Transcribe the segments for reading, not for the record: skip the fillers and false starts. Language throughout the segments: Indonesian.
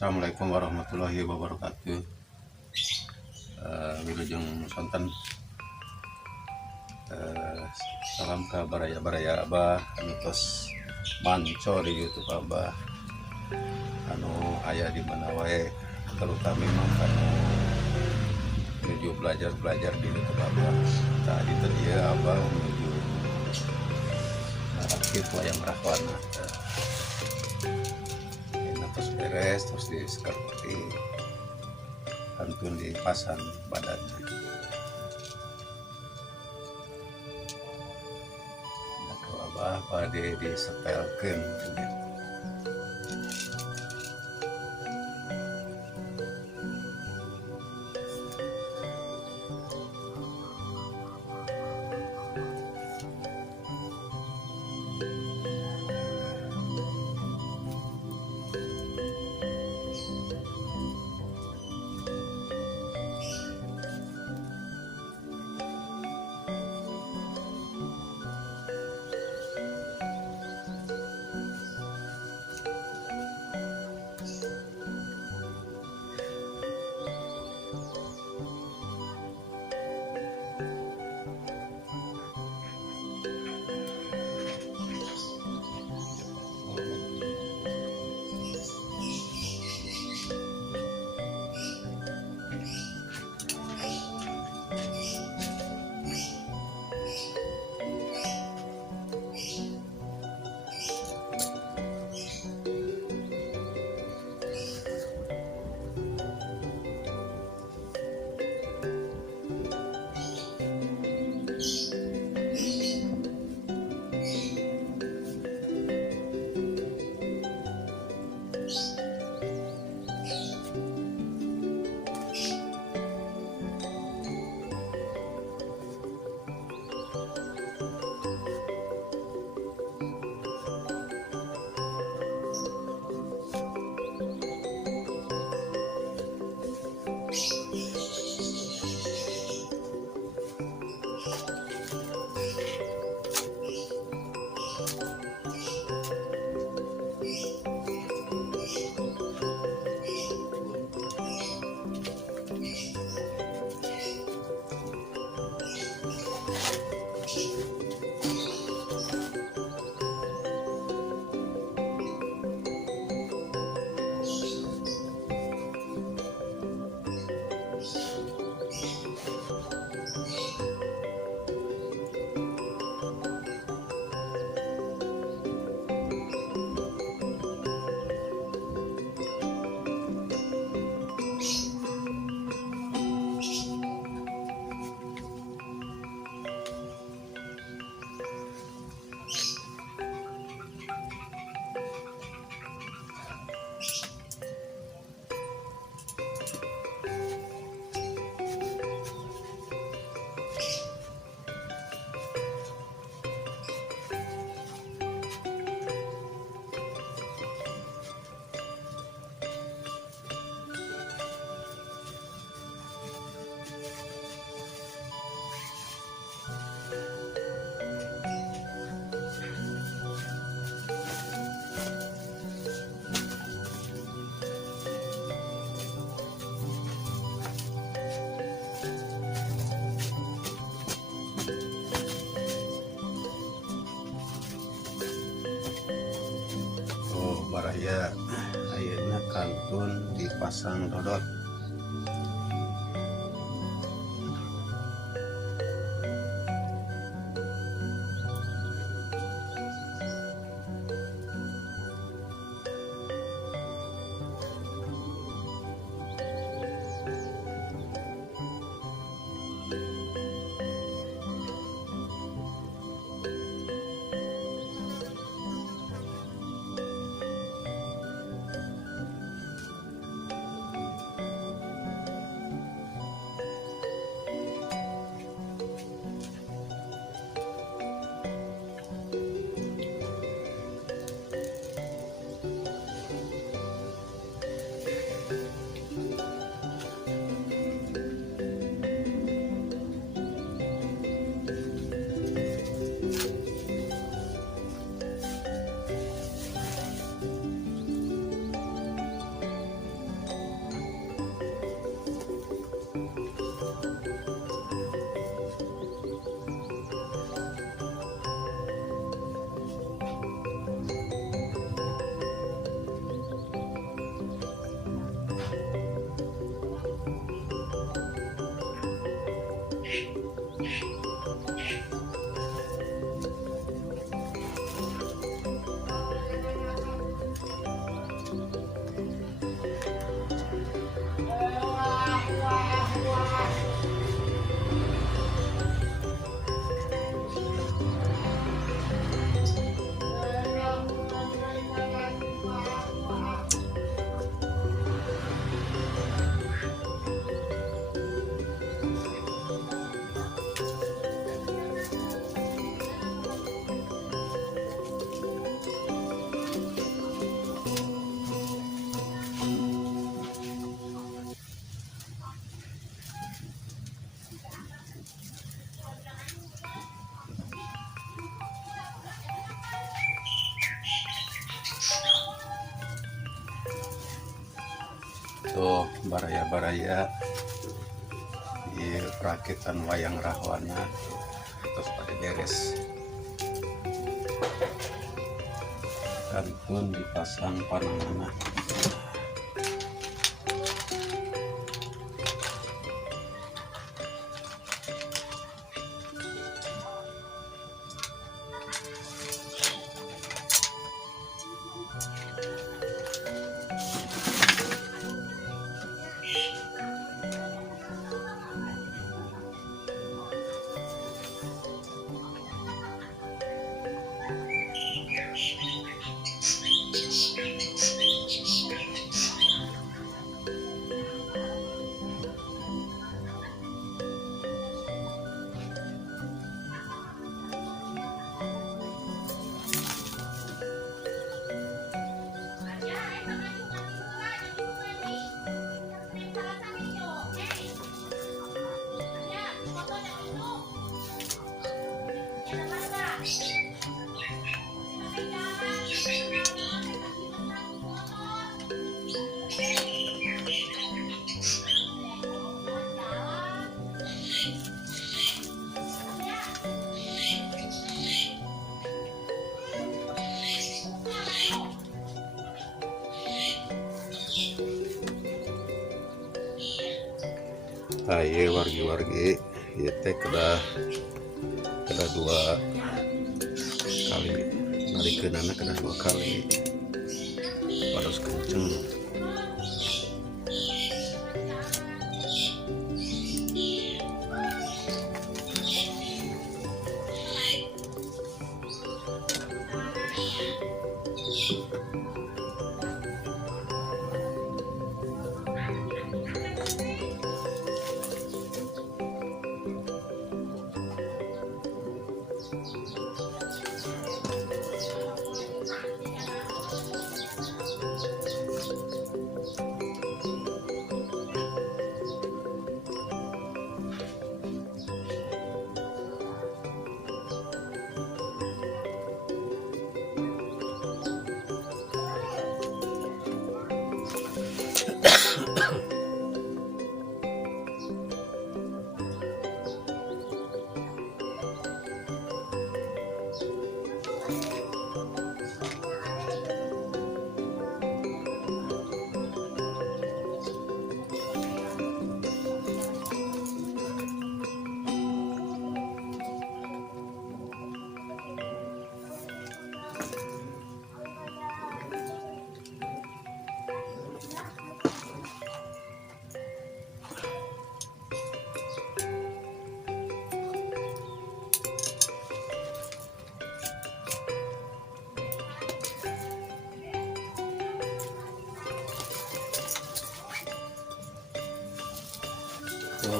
Assalamualaikum warahmatullahi wabarakatuh. Wilujeng sonten salam ke baraya-baraya Abah anu tos manco di YouTube Abah anu aya di mana wae, terutama memang anu menuju belajar di YouTube Abah. Tadi tadi Abah menuju rakit wayang rahwana. Terus beres, terus disekerti, kantun dipasang badannya. Nah, Abah pada disetelkan. Baraya ayeuna kantun dipasang dodot. baraya-baraya di perakitan wayang rahwana terus pada beres kantun dipasang pananganna. Ayo wargi-wargi ieu teh kada dua kali nalikeunana kada dua kali harus kenceng.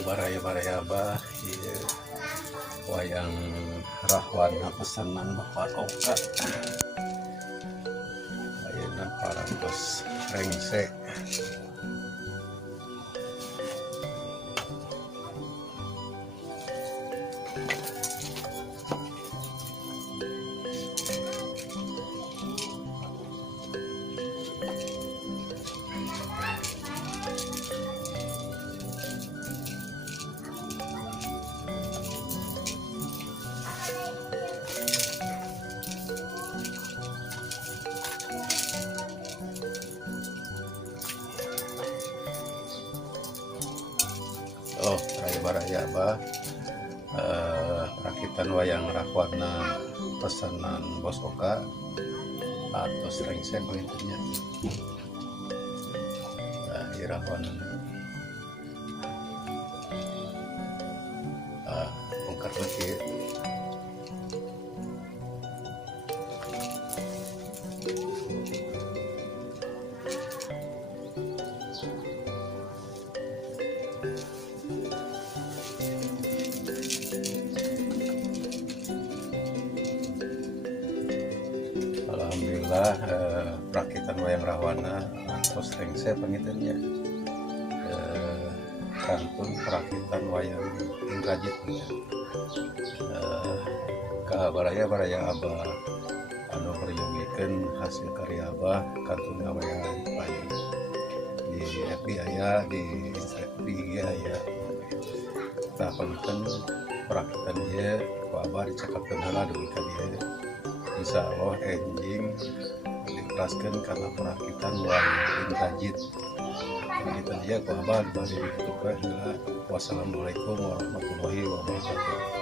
Baraya-baraya bah ieu wayang rahwana pesanan Bapak Oka. Ayeuna parantos rengse. Oh, baraya bah rakitan wayang rahwana pesanan Bos Oka atau rengse begitunya. Rahwana bongkar lagi. Alhamdulillah perakitan wayang rahwana terus rengse pengitannya kantun perakitan wayang Indrajit ka baraya-baraya abah anu perjogikeun hasil karya abah kantun wayang di FB aya di IG aya kita pamiten perakitan dia ku abah dicakapkeun heula dugi ka dia insyaallah enjing dikeraskeun karena perakitan wali rajit kita dia ku abah dibari ditutup heula. Wassalamualaikum warahmatullahi wabarakatuh.